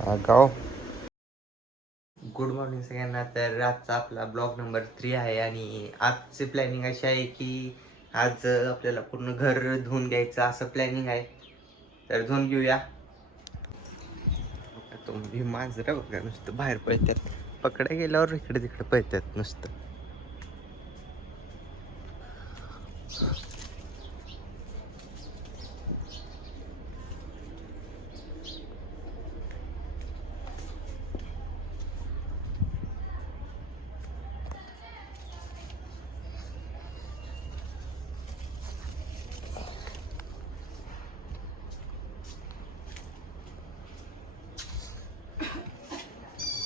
गाव good morning सगळ्यांना. तर आजचा आपला ब्लॉग नंबर थ्री आहे आणि आजची प्लॅनिंग अशी आहे की आज आपल्याला पूर्ण घर धुवून घ्यायचं असं प्लॅनिंग आहे. तर धुवून घेऊया. तुम्ही मांजरा बघा नुसतं बाहेर पळतात पकडा गेल्यावर इकडे तिकडे पळतात नुसतं.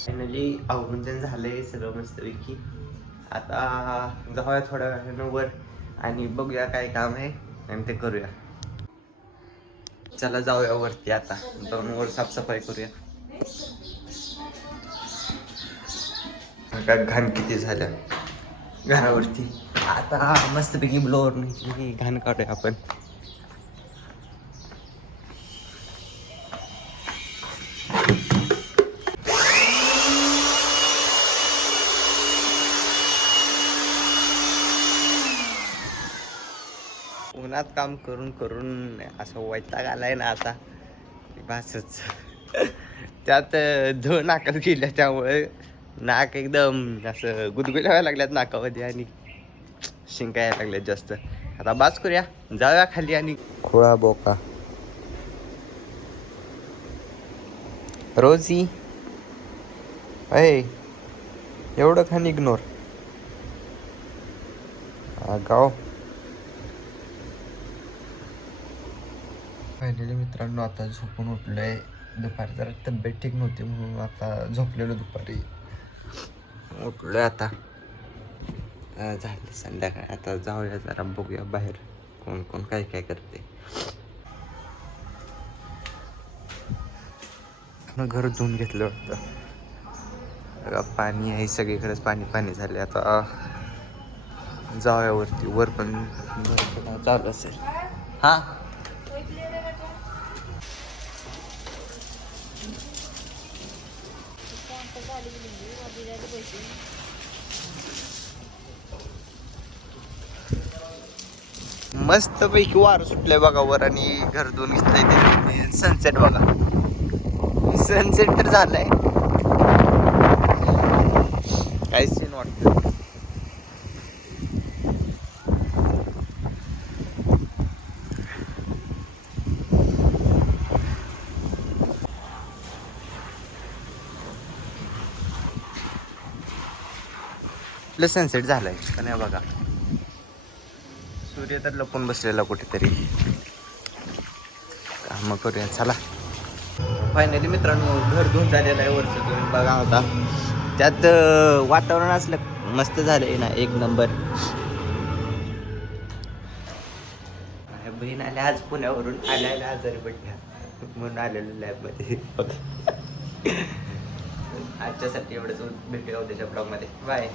फायनली आवरून ते झालंय सगळं मस्तपैकी. आता जाऊया थोड्या वेळानं वर आणि बघूया काय काम आहे आणि ते करूया. चला जाऊया वरती आता. जाऊन वर साफसफाई करूया. घाण किती झाल्या घरावरती. आता मस्तपैकी ब्लोअर घाण काढूया आपण. उन्हात काम करून करून असं वैताग आलाय ना आता. भासच त्यात झ नाकात गेल्या त्यामुळे नाक एकदम असं गुदगुल्या लागल्यात नाकामध्ये आणि शिंका लागल्यात जास्त. आता बास करूया. जाऊया खाली आणि खोळा बोका. रोजी. अय एवढं खान इग्नोर गाव. फायनली मित्रांनो आता झोपून उठलोय. दुपारी जरा तब्येत ठीक नव्हती म्हणून आता झोपलेलो दुपारी. उठलोय आता. झाले संध्याकाळ. संध्याकाळी आता जाऊया जरा बघूया बाहेर कोण कोण काय काय करते घर धुवून घेतलं वाटतं. पाणी आहे सगळीकडेच पाणी पाणी झाले आता जाऊया वरती. वर पण चालू असेल. हां? मस्त पैकी वार सुटलंय बघा वर आणि घर दोन घेतलंय सनसेट बघा. सनसेट तर झालंय. काय सीन वाटत सनसेट झालाय. पण हे बघा. सूर्य तर लपून बसलेला कुठेतरी. काम करूया. चला. फायनली मित्रांनो घर धुवून झालेलं आहे वरचं तुम्ही बघा होता त्यात वातावरण असलं मस्त झालंय ना एक नंबर. बहीण आल्या आज पुण्यावरून आल्या आजारी पडल्या. म्हणून आलेलो लॅबमध्ये आजच्यासाठी एवढंच. भेटूया उद्याच्या ब्लॉगमध्ये बाय